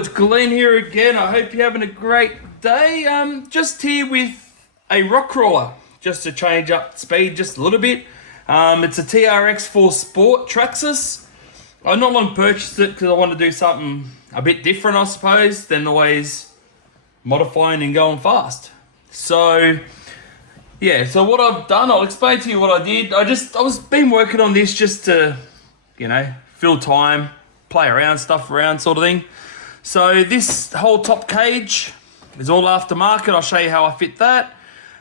it's Glenn here again. I hope you're having a great day. Just here with a rock crawler, just to change up speed just a little bit. It's a TRX4 Sport Traxxas. I not long purchased it because I want to do something a bit different, I suppose, than always modifying and going fast. So, yeah, so what I've done, I'll explain to you what I did. I was been working on this just to, fill time, play around, stuff around sort of thing. So this whole top cage is all aftermarket. I'll show you how I fit that.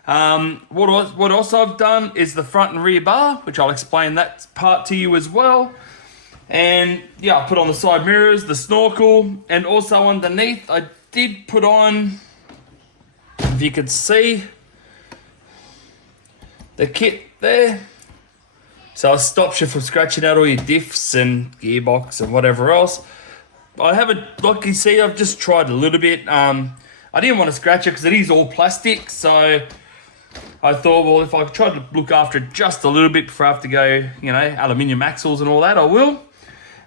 What also I've done is the front and rear bar, which I'll explain that part to you as well. And yeah, I put on the side mirrors, the snorkel, and also underneath I did put on, if you could see, the kit there. So it stops you from scratching out all your diffs and gearbox and whatever else. I haven't, like you see, I've just tried a little bit. I didn't want to scratch it because it is all plastic. So I thought, well, if I try to look after it just a little bit before I have to go, aluminium axles and all that, I will.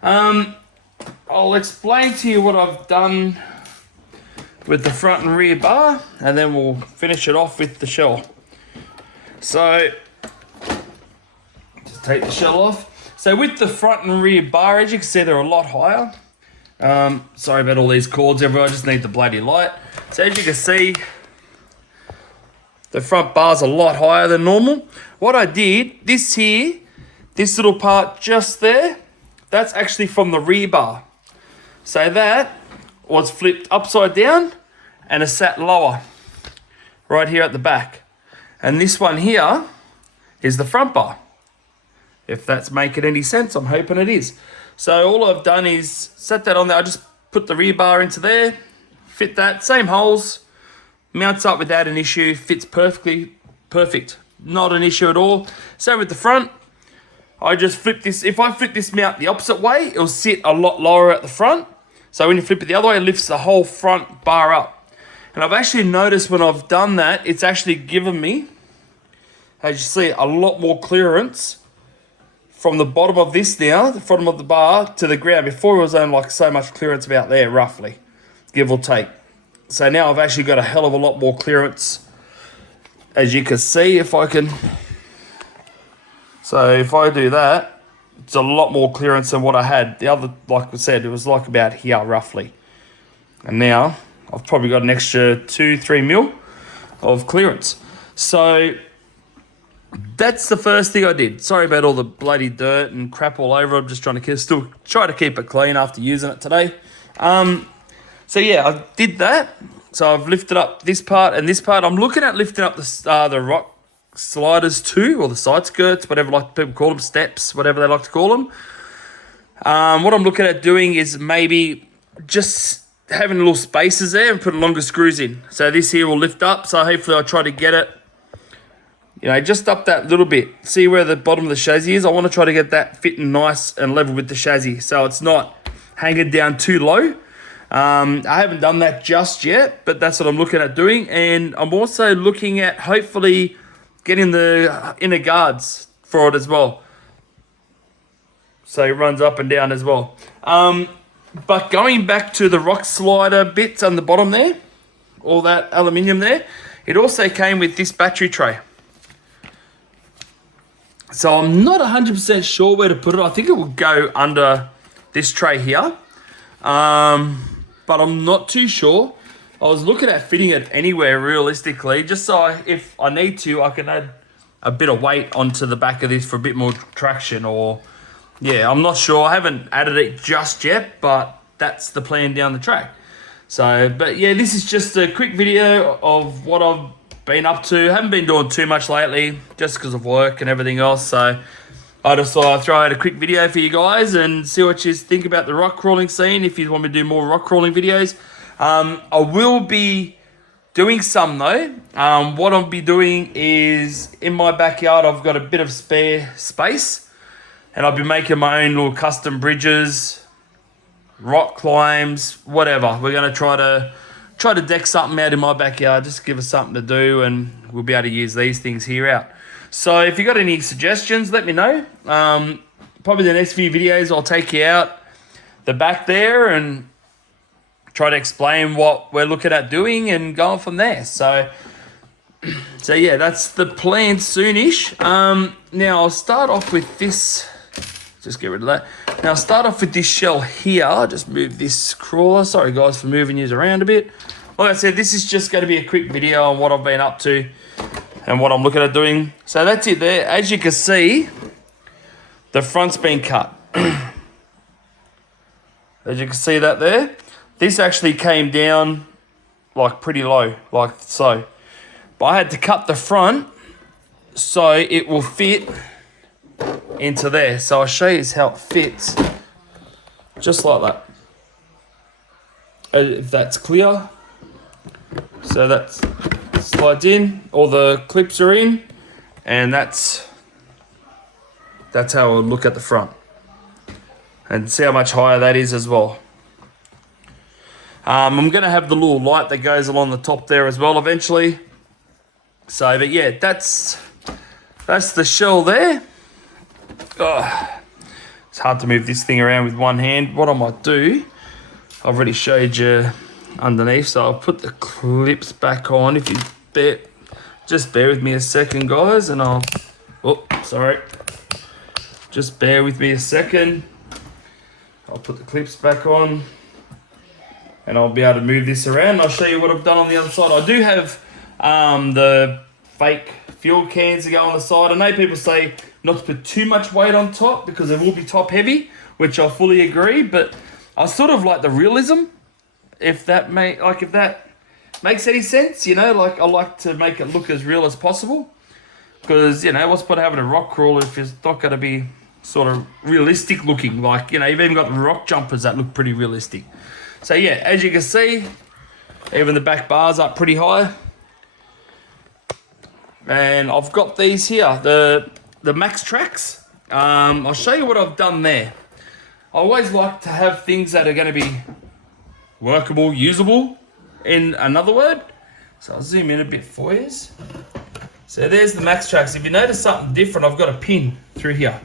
I'll explain to you what I've done with the front and rear bar, and then we'll finish it off with the shell. So just take the shell off. So with the front and rear bar, as you can see, they're a lot higher. Sorry about all these cords everywhere, I just need the bloody light. So as you can see, the front bar's a lot higher than normal. What I did, this little part just there, that's actually from the rear bar. So that was flipped upside down and is sat lower, right here at the back. And this one here is the front bar. If that's making any sense, I'm hoping it is. So all I've done is set that on there. I just put the rear bar into there, fit that, same holes, mounts up without an issue, fits perfect. Not an issue at all. Same with the front. I just flip this. If I flip this mount the opposite way, it'll sit a lot lower at the front. So when you flip it the other way, it lifts the whole front bar up. And I've actually noticed when I've done that, it's actually given me, as you see, a lot more clearance from the bottom of this now, the bottom of the bar, to the ground. Before it was only like so much clearance about there, roughly, give or take. So now I've actually got a hell of a lot more clearance, as you can see, if I can. So if I do that, it's a lot more clearance than what I had. The other, like I said, it was like about here, roughly. And now I've probably got an extra 2-3 mil of clearance. So that's the first thing I did. Sorry about all the bloody dirt and crap all over. I'm just trying to still try to keep it clean after using it today. So yeah, I did that. So I've lifted up this part and this part. I'm looking at lifting up the rock sliders too, or the side skirts, whatever like people call them, steps, whatever they like to call them. What I'm looking at doing is maybe just having little spaces there and putting longer screws in. So this here will lift up. So hopefully I'll try to get it, just up that little bit. See where the bottom of the chassis is? I want to try to get that fitting nice and level with the chassis, so it's not hanging down too low. I haven't done that just yet, but that's what I'm looking at doing. And I'm also looking at hopefully getting the inner guards for it as well, so it runs up and down as well. But going back to the rock slider bits on the bottom there, all that aluminium there, it also came with this battery tray. So I'm not 100% sure where to put it. I think it will go under this tray here, but I'm not too sure. I was looking at fitting it anywhere realistically, just so if I need to, I can add a bit of weight onto the back of this for a bit more traction, or yeah, I'm not sure. I haven't added it just yet, but that's the plan down the track. So, but yeah, this is just a quick video of what I've been up to. Haven't been doing too much lately just because of work and everything else. So I just thought I'd throw out a quick video for you guys and see what you think about the rock crawling scene, if you want me to do more rock crawling videos. I will be doing some though. What I'll be doing is, in my backyard I've got a bit of spare space, and I'll be making my own little custom bridges, rock climbs, whatever. We're going to try to deck something out in my backyard, just to give us something to do, and we'll be able to use these things here out. So if you got any suggestions, let me know. Probably the next few videos I'll take you out the back there and try to explain what we're looking at doing and going from there. So yeah, that's the plan soonish. Now I'll start off with this. Just get rid of that. Now I'll start off with this shell here. I'll just move this crawler. Sorry guys for moving you around a bit. Like I said, this is just going to be a quick video on what I've been up to and what I'm looking at doing. So that's it there. As you can see, the front's been cut. As you can see that there. This actually came down like pretty low, like so. But I had to cut the front so it will fit into there. So I'll show you how it fits. Just like that. If that's clear. So that slides in, all the clips are in, and that's how it would look at the front. And see how much higher that is as well. I'm going to have the little light that goes along the top there as well eventually. So, but yeah, that's the shell there. Oh, it's hard to move this thing around with one hand. What I might do, I've already showed you underneath, so I'll put the clips back on. If you just bear with me a second, guys, and just bear with me a second. I'll put the clips back on, and I'll be able to move this around. I'll show you what I've done on the other side. I do have the fake fuel cans to go on the side. I know people say not to put too much weight on top because it will be top heavy, which I fully agree, but I sort of like the realism. If that makes any sense, you know, like I like to make it look as real as possible, because you know what's the point of having a rock crawler if it's not going to be sort of realistic looking. Like, you know, you've even got the rock jumpers that look pretty realistic. So yeah, as you can see, even the back bar's up pretty high, and I've got these here, the Max Tracks. I'll show you what I've done there. I always like to have things that are going to be workable, usable, in another word. So I'll zoom in a bit for you. So there's the Max Tracks. If you notice something different, I've got a pin through here.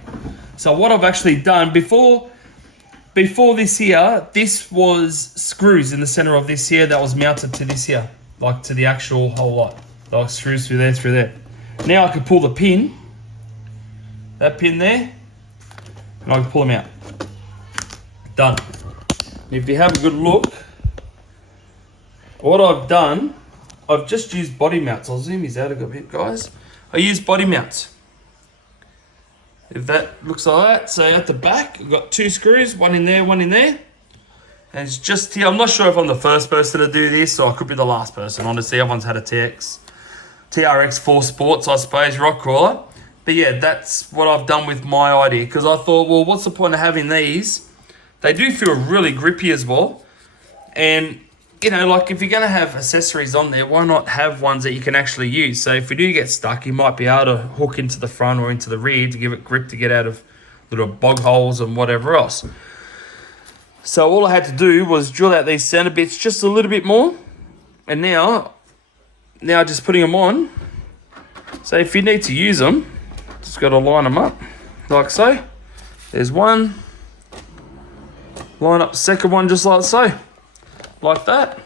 So what I've actually done before this here, this was screws in the center of this here that was mounted to this here, like to the actual whole lot. Like screws through there. Now I can pull the pin, that pin there, and I can pull them out. Done. If you have a good look, what I've done, I've just used body mounts. I'll zoom these out a bit, guys. I use body mounts. If that looks like that, so at the back, I've got 2 screws, one in there. And it's just here. I'm not sure if I'm the first person to do this, or I could be the last person. Honestly, everyone's had a TRX4 Sport, so I suppose, rock crawler. But yeah, that's what I've done with my idea, because I thought, well, what's the point of having these? They do feel really grippy as well. And you know, like if you're going to have accessories on there, why not have ones that you can actually use? So if we do get stuck, you might be able to hook into the front or into the rear to give it grip to get out of little bog holes and whatever else. So all I had to do was drill out these center bits just a little bit more. And now just putting them on. So if you need to use them, just got to line them up like so. There's one. Line up the second one just like so. Like that.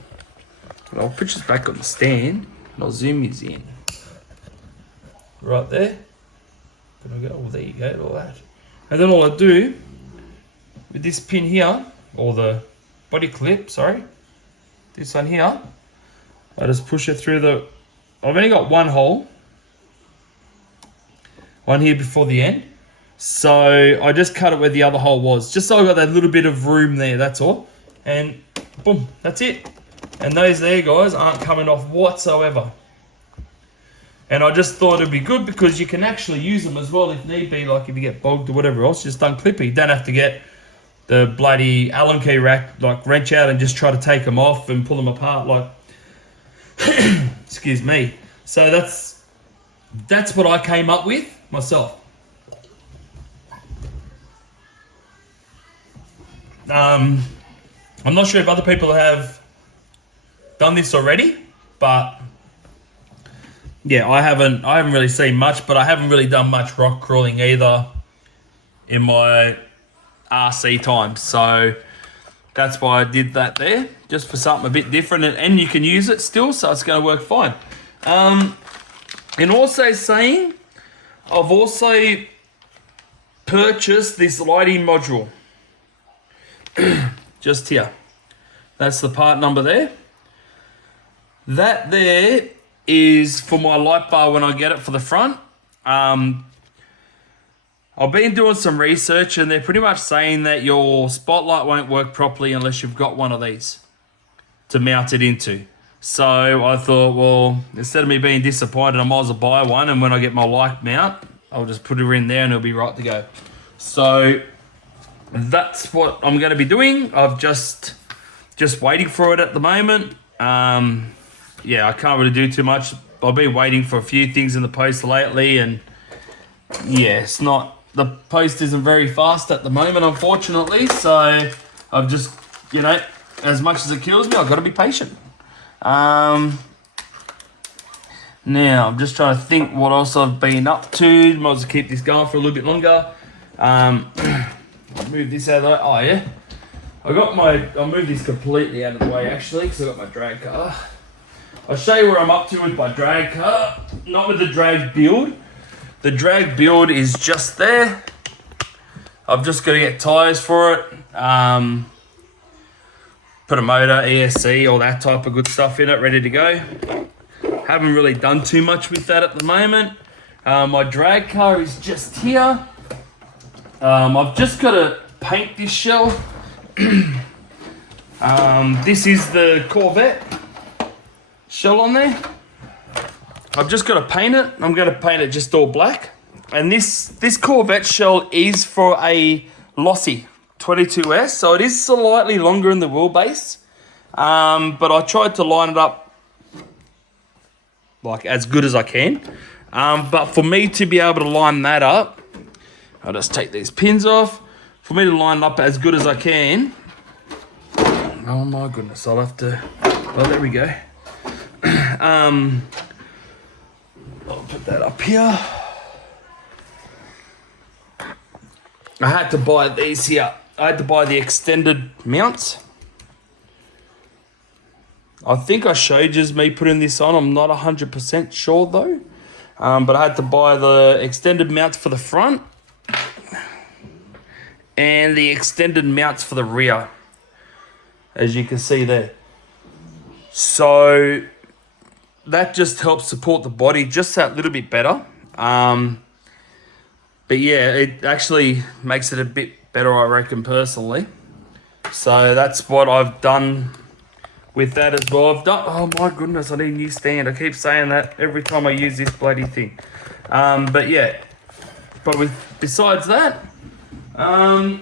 And I'll put this back on the stand and I'll zoom these in. Right there. Can I go? Oh, there you go, all that. And then all I do with this pin here, or the body clip, sorry, this one here, I just push it through the, I've only got one hole, one here before the end. So I just cut it where the other hole was, just so I got that little bit of room there, that's all. And boom, that's it. And those there, guys, aren't coming off whatsoever. And I just thought it'd be good because you can actually use them as well if need be, like if you get bogged or whatever else, just unclip it. You don't have to get the bloody Allen key rack, like wrench out and just try to take them off and pull them apart, like, excuse me. So that's what I came up with myself. I'm not sure if other people have done this already, but yeah, I haven't really seen much, but I haven't really done much rock crawling either in my RC time. So that's why I did that there. just for something a bit different, and you can use it still, so it's going to work fine. And also saying, I've also purchased this lighting module. Just here. That's the part number there. That there is for my light bar when I get it for the front. I've been doing some research and they're pretty much saying that your spotlight won't work properly unless you've got one of these to mount it into. So I thought, well, instead of me being disappointed, I might as well buy one, and when I get my light mount, I'll just put it in there and it'll be right to go. So that's what I'm going to be doing. I've just waiting for it at the moment. Yeah, I can't really do too much. I've been waiting for a few things in the post lately, and yeah, the post isn't very fast at the moment, unfortunately. So I've just, you know, as much as it kills me, I've got to be patient. Now I'm just trying to think what else I've been up to. Might as well keep this going for a little bit longer. Move this out of the way. Oh yeah, I'll move this completely out of the way actually, because I've got my drag car. I'll show you where I'm up to with my drag car, not with the drag build. The drag build is just there. I've just got to get tyres for it, put a motor, ESC, all that type of good stuff in it, ready to go. Haven't really done too much with that at the moment. My drag car is just here. I've just got to paint this shell. This is the Corvette shell on there. I've just got to paint it. I'm going to paint it just all black. And this Corvette shell is for a Lossy 22S, so it is slightly longer in the wheelbase. But I tried to line it up like as good as I can. But for me to be able to line that up, I'll just take these pins off. For me to line it up as good as I can. Oh my goodness, I'll have to, oh there we go. I'll put that up here. I had to buy these here. I had to buy the extended mounts. I think I showed you me putting this on. I'm not 100% sure though. But I had to buy the extended mounts for the front and the extended mounts for the rear, as you can see there. So that just helps support the body just that little bit better. But yeah, it actually makes it a bit better, I reckon, personally. So that's what I've done with that as well. Oh my goodness, I need a new stand. I keep saying that every time I use this bloody thing. But yeah, besides that, I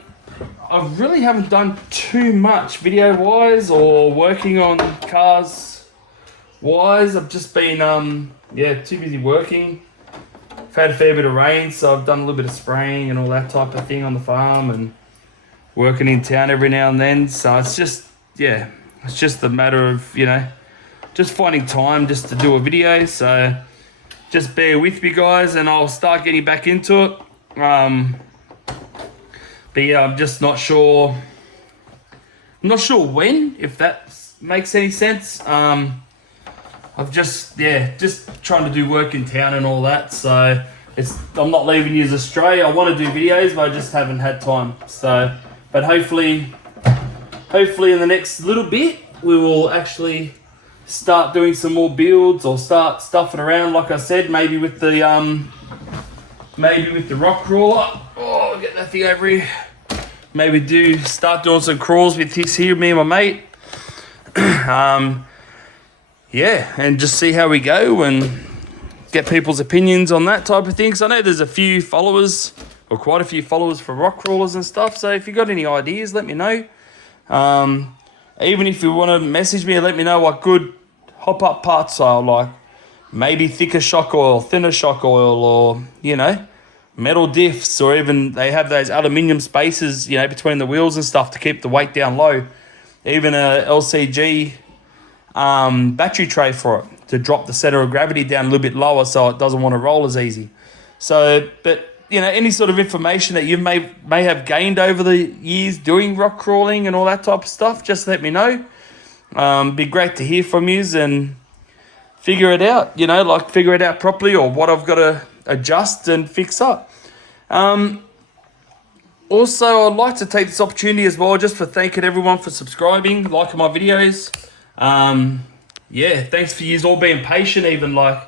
really haven't done too much video-wise or working on cars-wise. I've just been, too busy working. I've had a fair bit of rain, so I've done a little bit of spraying and all that type of thing on the farm and working in town every now and then. So it's just, yeah, it's just a matter of, you know, just finding time just to do a video. So just bear with me, guys, and I'll start getting back into it. But yeah, I'm just not sure. I'm not sure when, if that makes any sense. I've just trying to do work in town and all that. So I'm not leaving you astray. I want to do videos, but I just haven't had time. So, but hopefully in the next little bit, we will actually start doing some more builds or start stuffing around. Like I said, maybe with the rock crawler. Oh, get that thing over here. Maybe start doing some crawls with this here, me and my mate. Yeah, and just see how we go and get people's opinions on that type of thing. So I know there's a few followers, or quite a few followers for rock crawlers and stuff. So if you got any ideas, let me know. Even if you want to message me and let me know what good hop-up parts are, like maybe thicker shock oil, thinner shock oil, or, you know, metal diffs, or even they have those aluminium spaces, you know, between the wheels and stuff to keep the weight down low. Even a LCG battery tray for it to drop the center of gravity down a little bit lower so it doesn't want to roll as easy. So, but, you know, any sort of information that you may have gained over the years doing rock crawling and all that type of stuff, just let me know. Be great to hear from yous and figure it out, you know, like figure it out properly or what I've got to adjust and fix up. Also, I'd like to take this opportunity as well just for thanking everyone for subscribing, liking my videos. Yeah, thanks for yous all being patient, even like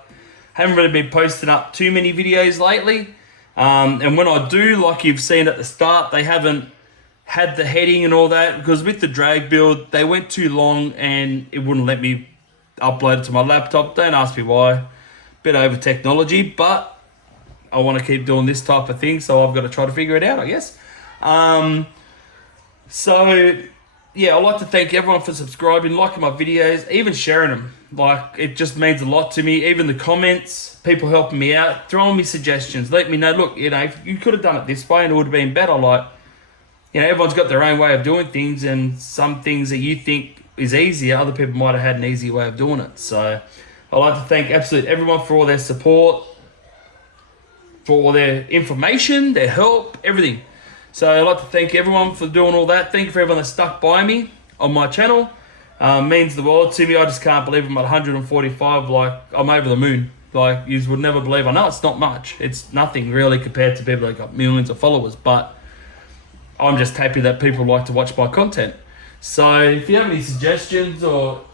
haven't really been posting up too many videos lately. And when I do, like you've seen at the start, they haven't had the heading and all that because with the drag build, they went too long and it wouldn't let me upload it to my laptop. Don't ask me why. Bit over technology, but I want to keep doing this type of thing, so I've got to try to figure it out, I guess. So yeah, I'd like to thank everyone for subscribing, liking my videos, even sharing them. Like, it just means a lot to me. Even the comments, people helping me out, throwing me suggestions, let me know, look, you know, you could have done it this way and it would have been better. Like, you know, everyone's got their own way of doing things, and some things that you think is easier, other people might have had an easier way of doing it. So I'd like to thank absolutely everyone for all their support, for all their information, their help, everything. So I'd like to thank everyone for doing all that. Thank you for everyone that stuck by me on my channel. Means the world to me. I just can't believe I'm at 145. Like, I'm over the moon. Like, you would never believe. I know it's not much. It's nothing really compared to people that got millions of followers. But I'm just happy that people like to watch my content. So if you have any suggestions or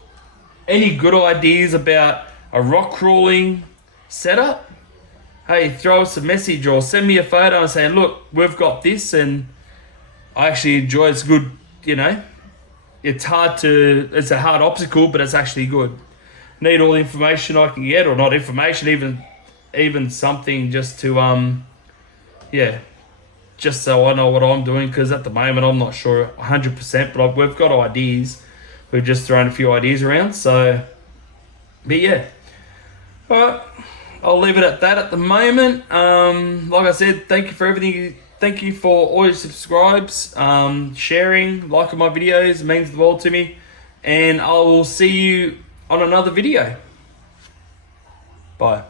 any good ideas about a rock crawling setup, hey, throw us a message or send me a photo and say, look, we've got this and I actually enjoy it. It's good, you know. It's a hard obstacle, but it's actually good. Need all the information I can get, or not information, even something just to, yeah, just so I know what I'm doing, because at the moment I'm not sure 100%, but we've got ideas. We've just thrown a few ideas around, so, but yeah. Alright, I'll leave it at that at the moment. Like I said, thank you for everything. Thank you for all your subscribes, sharing, liking my videos. It means the world to me. And I will see you on another video. Bye.